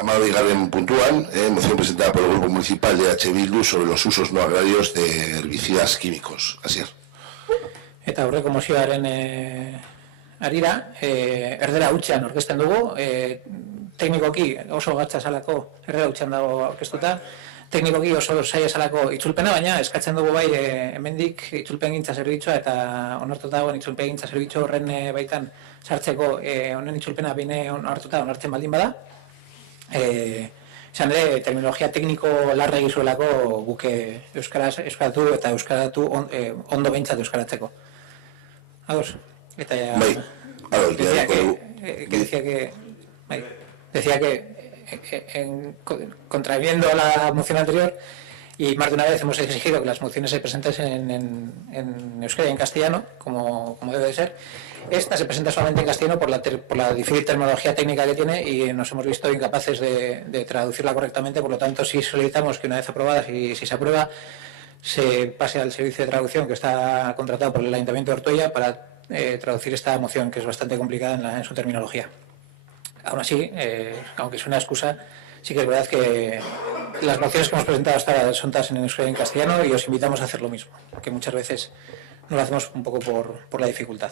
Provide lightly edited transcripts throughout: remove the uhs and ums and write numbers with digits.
Amabigarren puntuan, moción presentada por el Grupo Municipal de H. Bildu sobre los usos no agrarios de herbicidas químicos. Asier. Eta aurreko mozioaren arira, erdera hutsean orkesten dugu, teknikoki oso gatza salako erdera hutsean dago aurkeztuta, teknikoki oso zaila salako itzulpena, baina eskatzen dugu bai hemendik itzulpengintza zerbitzua eta onartuta dagoen itzulpengintza zerbitzu horren baitan sartzeko honen itzulpena bine onartzen baldin bada. Izan ere, terminologia tekniko larra egizuelako guke euskaratu eta euskaratu ondo behintzat euskaratzeko. Ados? Eta ya... Bai, decía que contraviendo la moción anterior, y más de una vez hemos exigido que las mociones se presenten en euskera y en castellano, como debe de ser. Esta se presenta solamente en castellano por la difícil terminología técnica que tiene y nos hemos visto incapaces de traducirla correctamente. Por lo tanto, sí solicitamos que una vez aprobada, si se aprueba, se pase al servicio de traducción que está contratado por el Ayuntamiento de Ortuella para traducir esta moción, que es bastante complicada en su terminología. Aún así, aunque es una excusa, sí que es verdad que las mociones que hemos presentado hasta ahora son todas en euskera y en castellano y os invitamos a hacer lo mismo, que muchas veces no lo hacemos un poco por la dificultad.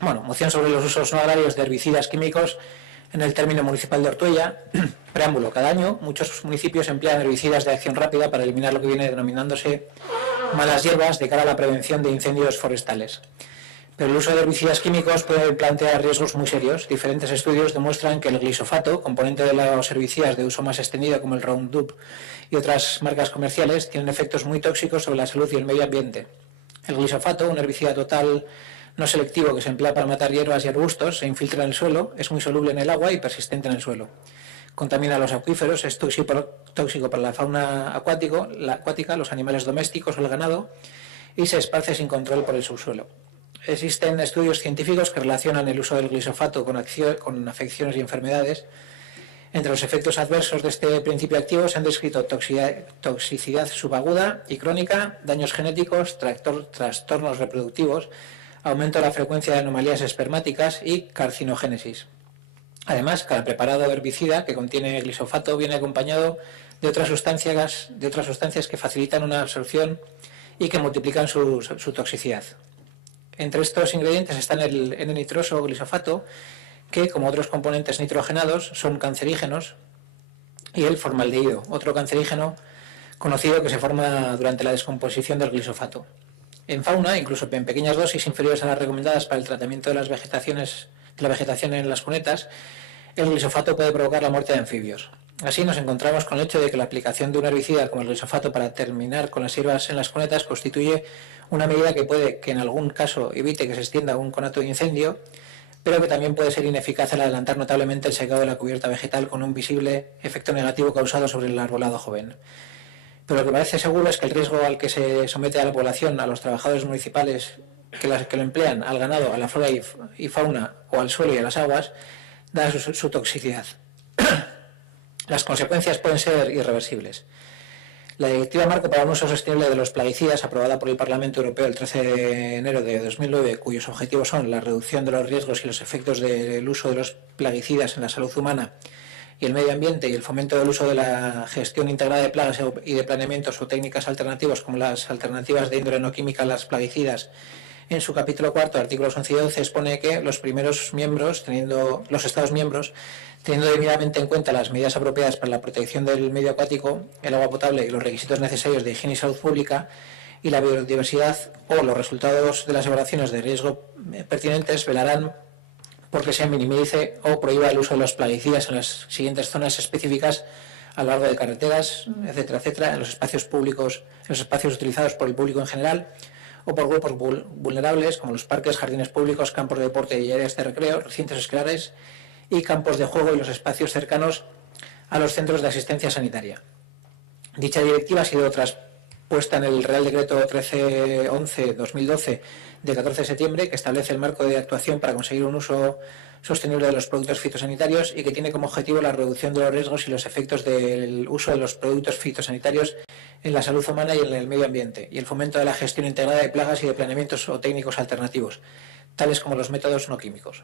Bueno, moción sobre los usos no agrarios de herbicidas químicos en el término municipal de Ortuella. Preámbulo. Cada año muchos municipios emplean herbicidas de acción rápida para eliminar lo que viene denominándose malas hierbas de cara a la prevención de incendios forestales. Pero el uso de herbicidas químicos puede plantear riesgos muy serios. Diferentes estudios demuestran que el glisofato, componente de los herbicidas de uso más extendido como el Roundup y otras marcas comerciales, tienen efectos muy tóxicos sobre la salud y el medio ambiente. El glisofato, un herbicida total no selectivo que se emplea para matar hierbas y arbustos, se infiltra en el suelo, es muy soluble en el agua y persistente en el suelo. Contamina los acuíferos, es tóxico para la fauna acuática, los animales domésticos o el ganado, y se esparce sin control por el subsuelo. Existen estudios científicos que relacionan el uso del glisofato con afecciones y enfermedades. Entre los efectos adversos de este principio activo se han descrito toxicidad subaguda y crónica, daños genéticos, trastornos reproductivos, aumento de la frecuencia de anomalías espermáticas y carcinogénesis. Además, cada preparado herbicida que contiene glisofato viene acompañado de otras sustancias que facilitan una absorción y que multiplican su toxicidad. Entre estos ingredientes están el N-nitroso glisofato, que, como otros componentes nitrogenados, son cancerígenos, y el formaldehído, otro cancerígeno conocido que se forma durante la descomposición del glisofato. En fauna, incluso en pequeñas dosis inferiores a las recomendadas para el tratamiento de la vegetación en las cunetas, el glisofato puede provocar la muerte de anfibios. Así nos encontramos con el hecho de que la aplicación de un herbicida como el glisofato para terminar con las hierbas en las cunetas constituye una medida que puede que en algún caso evite que se extienda un conato de incendio, pero que también puede ser ineficaz al adelantar notablemente el secado de la cubierta vegetal con un visible efecto negativo causado sobre el arbolado joven. Pero lo que parece seguro es que el riesgo al que se somete a la población, a los trabajadores municipales que lo emplean, al ganado, a la flora y fauna o al suelo y a las aguas, da su toxicidad. Las consecuencias pueden ser irreversibles. La Directiva Marco para un uso sostenible de los plaguicidas, aprobada por el Parlamento Europeo el 13 de enero de 2009, cuyos objetivos son la reducción de los riesgos y los efectos del uso de los plaguicidas en la salud humana y el medio ambiente y el fomento del uso de la gestión integrada de plagas y de planeamientos o técnicas alternativas como las alternativas de índole no química a las plaguicidas, en su capítulo 4, artículos 11 y 12, expone que los Estados miembros, teniendo debidamente en cuenta las medidas apropiadas para la protección del medio acuático, el agua potable y los requisitos necesarios de higiene y salud pública y la biodiversidad o los resultados de las evaluaciones de riesgo pertinentes, velarán porque se minimice o prohíba el uso de los plaguicidas en las siguientes zonas específicas a lo largo de carreteras, etcétera, etcétera, en los espacios públicos, en los espacios utilizados por el público en general o por grupos vulnerables como los parques, jardines públicos, campos de deporte y áreas de recreo, recintos escolares y campos de juego y los espacios cercanos a los centros de asistencia sanitaria. Dicha directiva ha sido traspuesta en el Real Decreto 1311-2012 de 14 de septiembre, que establece el marco de actuación para conseguir un uso sostenible de los productos fitosanitarios y que tiene como objetivo la reducción de los riesgos y los efectos del uso de los productos fitosanitarios en la salud humana y en el medio ambiente, y el fomento de la gestión integrada de plagas y de planeamientos o técnicos alternativos, tales como los métodos no químicos.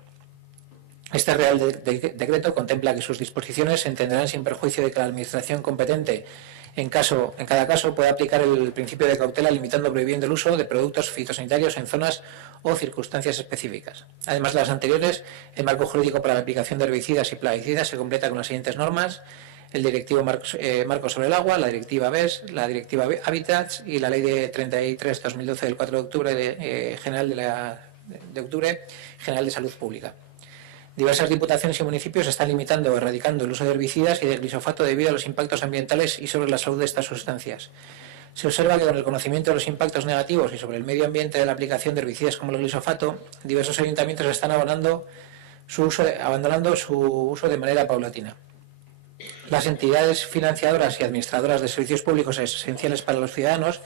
Este Real Decreto contempla que sus disposiciones se entenderán sin perjuicio de que la Administración competente en cada caso pueda aplicar el principio de cautela, limitando o prohibiendo el uso de productos fitosanitarios en zonas o circunstancias específicas. Además de las anteriores, el marco jurídico para la aplicación de herbicidas y plaguicidas se completa con las siguientes normas: el Directivo Marco sobre el Agua, la Directiva BES, la Directiva Habitats y la Ley de 33/2012 del 4 de octubre General de Salud Pública. Diversas diputaciones y municipios están limitando o erradicando el uso de herbicidas y de glifosato debido a los impactos ambientales y sobre la salud de estas sustancias. Se observa que con el conocimiento de los impactos negativos y sobre el medio ambiente de la aplicación de herbicidas como el glifosato, diversos ayuntamientos están abandonando su uso de manera paulatina. Las entidades financiadoras y administradoras de servicios públicos esenciales para los ciudadanos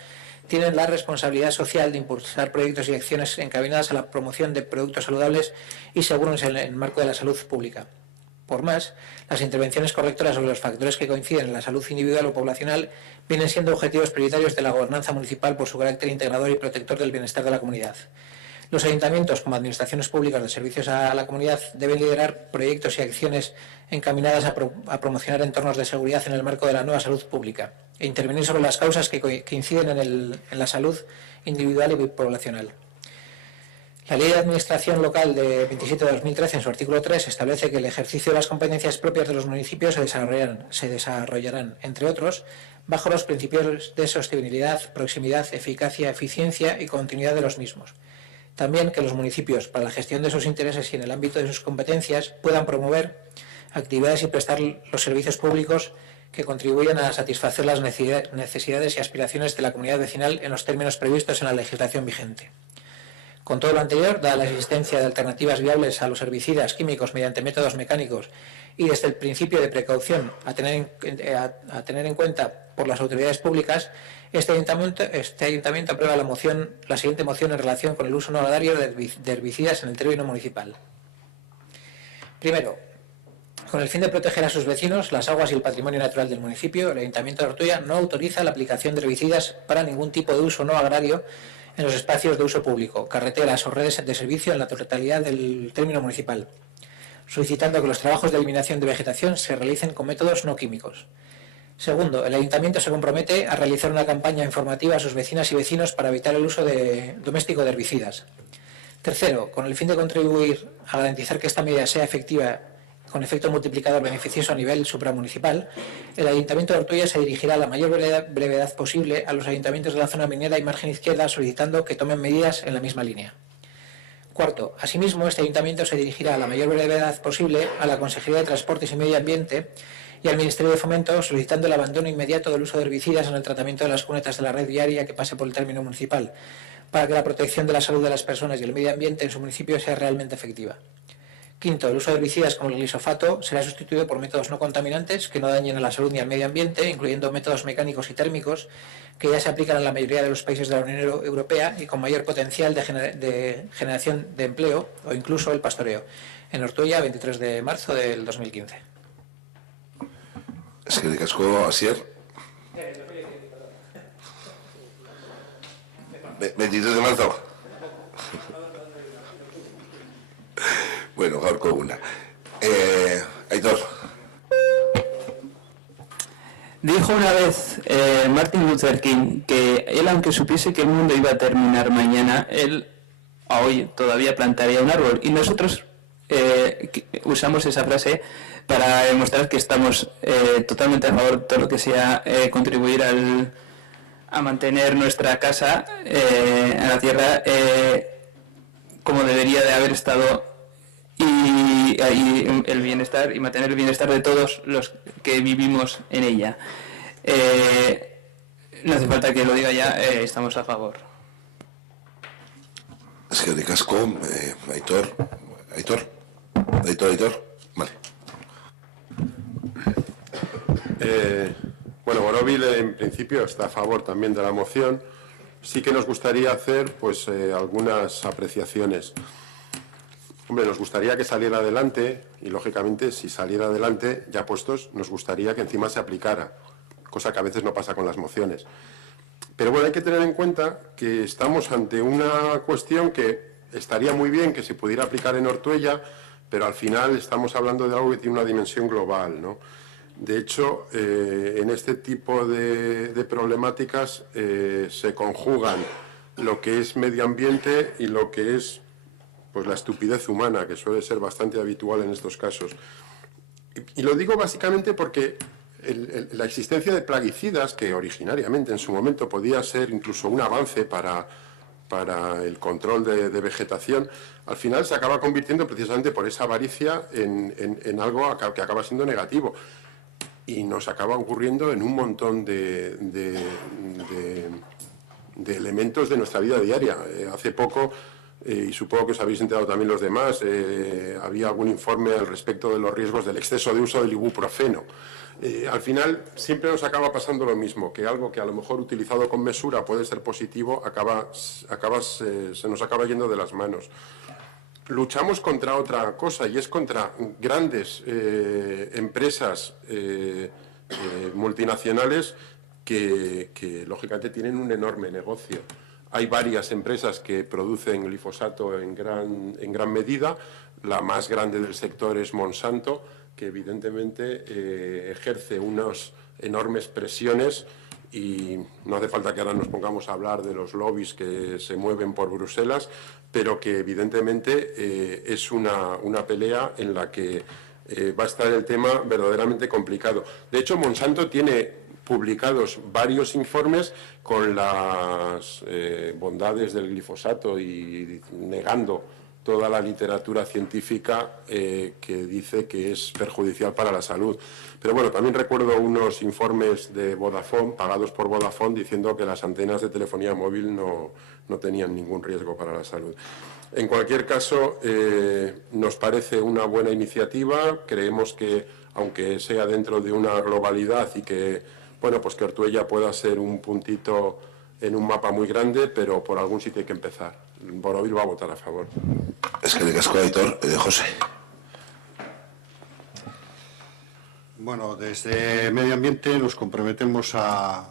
tienen la responsabilidad social de impulsar proyectos y acciones encaminadas a la promoción de productos saludables y seguros en el marco de la salud pública. Por más, las intervenciones correctoras sobre los factores que coinciden en la salud individual o poblacional vienen siendo objetivos prioritarios de la gobernanza municipal por su carácter integrador y protector del bienestar de la comunidad. Los ayuntamientos, como administraciones públicas de servicios a la comunidad, deben liderar proyectos y acciones encaminadas a promocionar entornos de seguridad en el marco de la nueva salud pública e intervenir sobre las causas que inciden en la salud individual y poblacional. La Ley de Administración Local de 27 de 2013, en su artículo 3, establece que el ejercicio de las competencias propias de los municipios se desarrollarán, entre otros, bajo los principios de sostenibilidad, proximidad, eficacia, eficiencia y continuidad de los mismos. También que los municipios, para la gestión de sus intereses y en el ámbito de sus competencias, puedan promover actividades y prestar los servicios públicos que contribuyan a satisfacer las necesidades y aspiraciones de la comunidad vecinal en los términos previstos en la legislación vigente. Con todo lo anterior, dada la existencia de alternativas viables a los herbicidas químicos mediante métodos mecánicos y desde el principio de precaución a tener en cuenta por las autoridades públicas, este ayuntamiento aprueba la siguiente moción en relación con el uso no agrario de herbicidas en el término municipal. Primero, con el fin de proteger a sus vecinos, las aguas y el patrimonio natural del municipio, el Ayuntamiento de Ortuella no autoriza la aplicación de herbicidas para ningún tipo de uso no agrario en los espacios de uso público, carreteras o redes de servicio en la totalidad del término municipal, solicitando que los trabajos de eliminación de vegetación se realicen con métodos no químicos. Segundo, el Ayuntamiento se compromete a realizar una campaña informativa a sus vecinas y vecinos para evitar el uso doméstico de herbicidas. Tercero, con el fin de contribuir a garantizar que esta medida sea efectiva con efecto multiplicador beneficioso a nivel supramunicipal, el Ayuntamiento de Ortuella se dirigirá a la mayor brevedad posible a los ayuntamientos de la zona minera y margen izquierda, solicitando que tomen medidas en la misma línea. Cuarto, asimismo, este Ayuntamiento se dirigirá a la mayor brevedad posible a la Consejería de Transportes y Medio Ambiente y al Ministerio de Fomento, solicitando el abandono inmediato del uso de herbicidas en el tratamiento de las cunetas de la red viaria que pase por el término municipal, para que la protección de la salud de las personas y el medio ambiente en su municipio sea realmente efectiva. Quinto, el uso de herbicidas como el glifosato será sustituido por métodos no contaminantes que no dañen a la salud ni al medio ambiente, incluyendo métodos mecánicos y térmicos que ya se aplican en la mayoría de los países de la Unión Europea y con mayor potencial de generación de empleo, o incluso el pastoreo. En Ortuella, 23 de marzo del 2015. Eskerrik asko, Asier. 23 de marzo. Bueno, gaurko eguna. Aitor. Dijo una vez Martin Luther King que él, aunque supiese que el mundo iba a terminar mañana, él hoy todavía plantaría un árbol. Y nosotros usamos esa frase para demostrar que estamos totalmente a favor de todo lo que sea contribuir a mantener nuestra casa, a la tierra, como debería de haber estado, y el bienestar y mantener el bienestar de todos los que vivimos en ella. No hace falta que lo diga ya, estamos a favor. Eskerrik asko, Aitor. Vale. Bueno, Borovil en principio está a favor también de la moción. Sí que nos gustaría hacer pues algunas apreciaciones. Hombre, nos gustaría que saliera adelante y, lógicamente, si saliera adelante, ya puestos, nos gustaría que encima se aplicara, cosa que a veces no pasa con las mociones. Pero bueno, hay que tener en cuenta que estamos ante una cuestión que estaría muy bien que se pudiera aplicar en Ortuella, pero al final estamos hablando de algo que tiene una dimensión global, ¿no? De hecho, en este tipo de problemáticas se conjugan lo que es medio ambiente y lo que es pues la estupidez humana, que suele ser bastante habitual en estos casos. Y lo digo básicamente porque la existencia de plaguicidas, que originariamente en su momento podía ser incluso un avance para el control de vegetación, al final se acaba convirtiendo precisamente por esa avaricia en algo que acaba siendo negativo. Y nos acaba ocurriendo en un montón de elementos de nuestra vida diaria. Hace poco, y supongo que os habéis enterado también los demás, había algún informe al respecto de los riesgos del exceso de uso del ibuprofeno. Al final siempre nos acaba pasando lo mismo, que algo que a lo mejor utilizado con mesura puede ser positivo, se nos acaba yendo de las manos. Luchamos contra otra cosa, y es contra grandes empresas multinacionales que lógicamente tienen un enorme negocio. Hay varias empresas que producen glifosato en gran medida. La más grande del sector es Monsanto, que evidentemente ejerce unas enormes presiones, y no hace falta que ahora nos pongamos a hablar de los lobbies que se mueven por Bruselas, pero que evidentemente es una pelea en la que va a estar el tema verdaderamente complicado. De hecho, Monsanto tiene publicados varios informes con las bondades del glifosato y negando toda la literatura científica que dice que es perjudicial para la salud. Pero bueno, también recuerdo unos informes de Vodafone, pagados por Vodafone, diciendo que las antenas de telefonía móvil no tenían ningún riesgo para la salud. En cualquier caso, nos parece una buena iniciativa. Creemos que, aunque sea dentro de una globalidad y que, bueno, pues que Ortuella pueda ser un puntito en un mapa muy grande, pero por algún sitio hay que empezar. Borobil va a votar a favor. Es que le casco, editor. José. Bueno, desde Medio Ambiente nos comprometemos a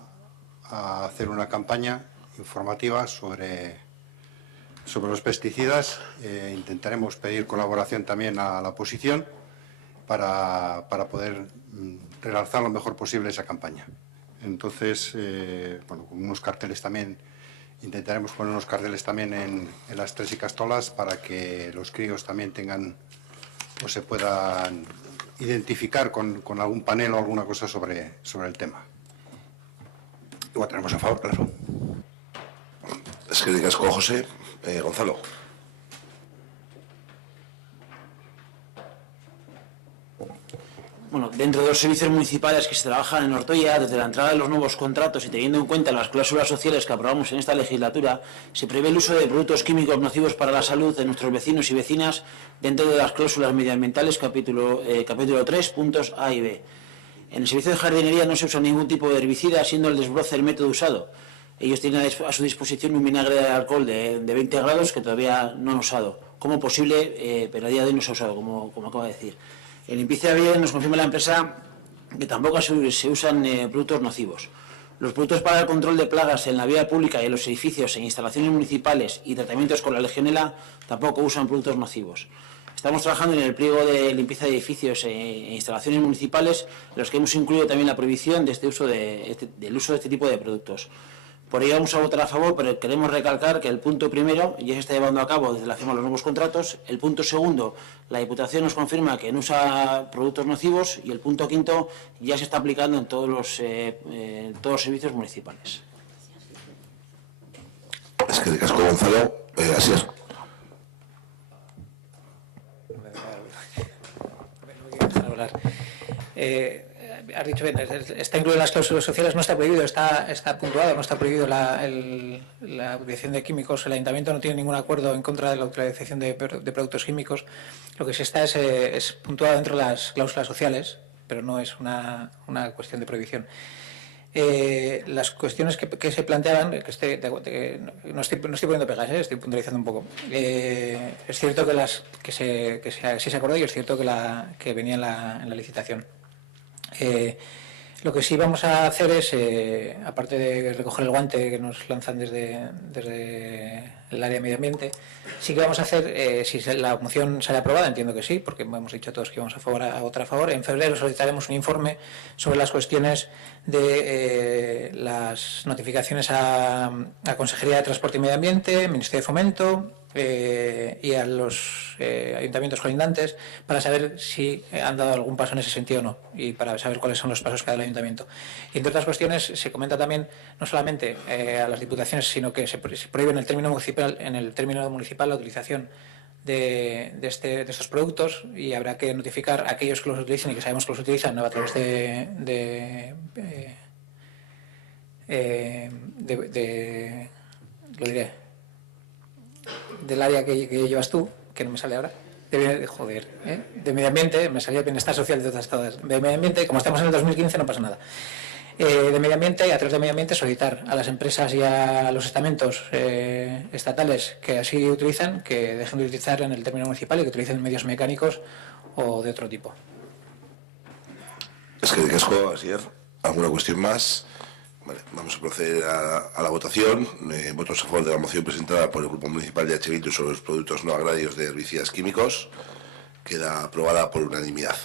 hacer una campaña informativa sobre los pesticidas. Intentaremos pedir colaboración también a la oposición para poder realzar lo mejor posible esa campaña. Entonces, bueno, con unos carteles también, intentaremos poner unos carteles también en las Tres y Castolas para que los críos también tengan o se puedan identificar con algún panel o alguna cosa sobre el tema. Y votaremos a favor, claro. Es que le casco, José. Gonzalo. Bueno, dentro de los servicios municipales que se trabajan en Ortuella, desde la entrada de los nuevos contratos y teniendo en cuenta las cláusulas sociales que aprobamos en esta legislatura, se prevé el uso de productos químicos nocivos para la salud de nuestros vecinos y vecinas dentro de las cláusulas medioambientales capítulo 3, puntos A y B. En el servicio de jardinería no se usa ningún tipo de herbicida, siendo el desbroce el método usado. Ellos tienen a su disposición un vinagre de alcohol de 20 grados que todavía no han usado. Como posible, pero a día de hoy no se ha usado, como acabo de decir. En limpieza bien nos confirma la empresa que tampoco se usan productos nocivos. Los productos para el control de plagas en la vía pública y en los edificios, en instalaciones municipales y tratamientos con la legionela tampoco usan productos nocivos. Estamos trabajando en el pliego de limpieza de edificios e instalaciones municipales, en los que hemos incluido también la prohibición de del uso de este tipo de productos. Por ello vamos a votar a favor, pero queremos recalcar que el punto primero ya se está llevando a cabo desde la firma de los nuevos contratos. El punto segundo, la Diputación nos confirma que no usa productos nocivos, y el punto quinto ya se está aplicando en todos los servicios municipales. Es que le casco, Gonzalo. Así es. Has dicho bien, está incluido en las cláusulas sociales, no está prohibido, está puntuado, no está prohibido la utilización de químicos. El Ayuntamiento no tiene ningún acuerdo en contra de la utilización de productos químicos. Lo que sí está es puntuado dentro de las cláusulas sociales, pero no es una cuestión de prohibición. Las cuestiones que se planteaban, no estoy poniendo pegas, estoy puntualizando un poco. Es cierto que sí se acordó, y es cierto que venía en la licitación. Lo que sí vamos a hacer es, aparte de recoger el guante que nos lanzan desde el área de medio ambiente, sí que vamos a hacer, si la moción sale aprobada, entiendo que sí, porque hemos dicho todos que vamos a votar a favor, en febrero solicitaremos un informe sobre las cuestiones de las notificaciones a Consejería de Transporte y Medio Ambiente, Ministerio de Fomento y a los ayuntamientos colindantes, para saber si han dado algún paso en ese sentido o no, y para saber cuáles son los pasos que ha dado el ayuntamiento. Y entre otras cuestiones se comenta también no solamente a las diputaciones, sino que se prohíbe en el término municipal la utilización de estos productos, y habrá que notificar a aquellos que los utilicen y que sabemos que los utilizan a través lo diré, del área que llevas tú, que no me sale ahora, de medio ambiente, me salía bienestar social de todas, de medio ambiente, como estamos en el 2015 no pasa nada. De medio ambiente, y a través de medio ambiente solicitar a las empresas y a los estamentos estatales que así utilizan, que dejen de utilizar en el término municipal y que utilicen medios mecánicos o de otro tipo. Es que de casco, Asier, ¿alguna cuestión más? Vale, vamos a proceder a la votación. Votos a favor de la moción presentada por el Grupo Municipal de H. Bildu sobre los productos no agrarios de herbicidas químicos. Queda aprobada por unanimidad.